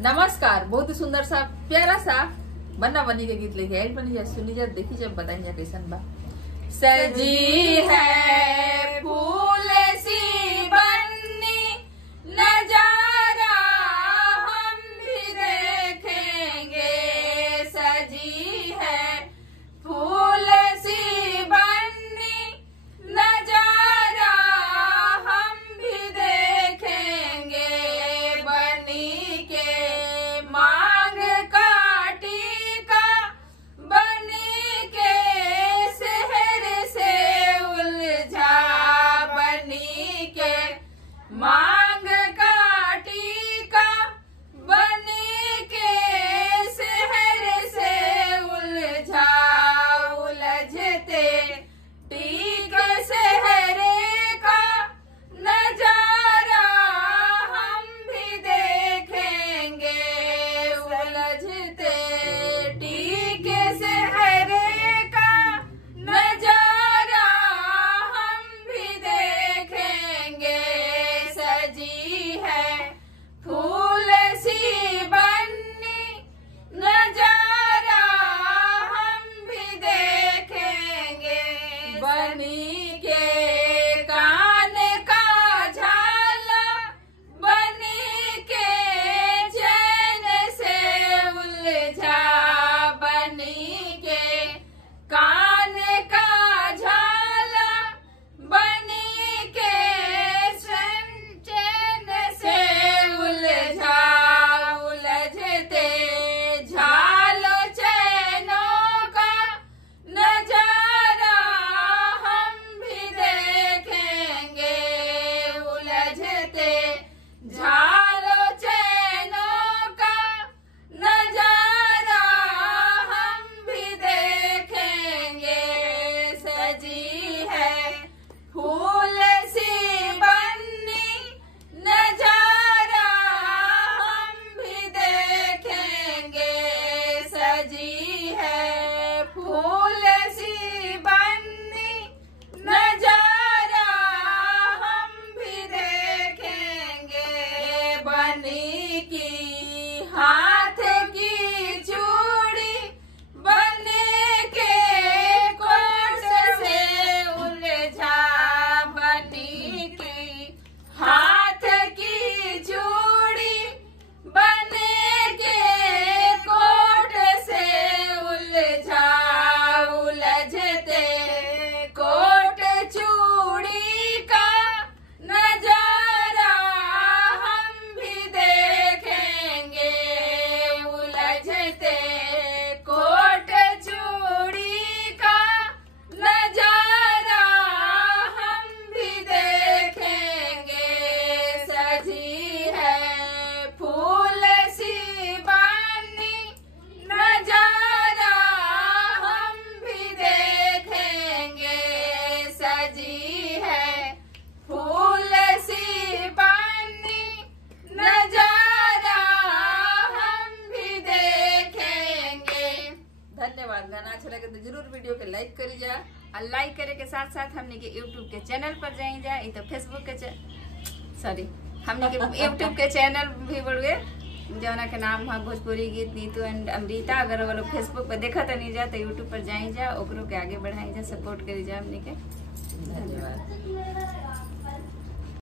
नमस्कार। बहुत ही सुंदर सा प्यारा सा बन्ना बनी के गीत लेके आई बनी जा, सुनी जा, देखी जा, बताई जा कैसन बा। सजी है फूल सी बन्नी नजारा हम भी देखेंगे, सजी है फूल सी बन्नी नजारा हम भी देखेंगे, बनी के मांग काटी का बनी के शहर से उलझा, बनी के मांग काटी का बनी के शहर से उलझा, उलझते टीक शहरे का नजारा हम भी देखेंगे, उलझते टीक शहरे का नजारा हम भी देखेंगे, सजी है फूल सी बन्नी नजारा हम भी देखेंगे, बनी के कान का झाला बनी के चैन से उलझा, बनी के कान का झाला बनी के चैन से उलझा, उलझते झालो चैनों का नजारा हम भी देखेंगे, उलझते झालो चैनों का नजारा हम भी देखेंगे, सजी है फूल सी बन्नी नजारा हम भी देखेंगे, सजी है फूल सी बन्नी नजारा हम भी देखेंगे, बनी की हाथ की चूड़ी बनी के कोस से उलझा, बनी की हाथ की चूड़ी बनी के कोट से उलझा, उलझते कोट चूड़ी का नजारा हम भी देखेंगे, उलझते कोट चूड़ी का नजारा हम भी देखेंगे, सजी है फूल सी बन्नी नजारा हम भी देखेंगे, सजी है फूल सी बन्नी नजारा हम भी देखेंगे। धन्यवाद। गाना अच्छा लगे तो जरूर वीडियो के लाइक करी जा, और लाइक करे के साथ साथ हमने के यूट्यूब के चैनल पर जाई जा, तो फेसबुक के सॉरी हमने के यूट्यूब के चैनल भी बढ़े जौना के नाम है भोजपुरी गीत नीतू एंड अमृता। अगर वो लोग फेसबुक पर देखा तो नहीं जा तो यूट्यूब पर जाई जा, ओकरो के आगे बढ़ाई जा, सपोर्ट करी जा हमने के। धन्यवाद।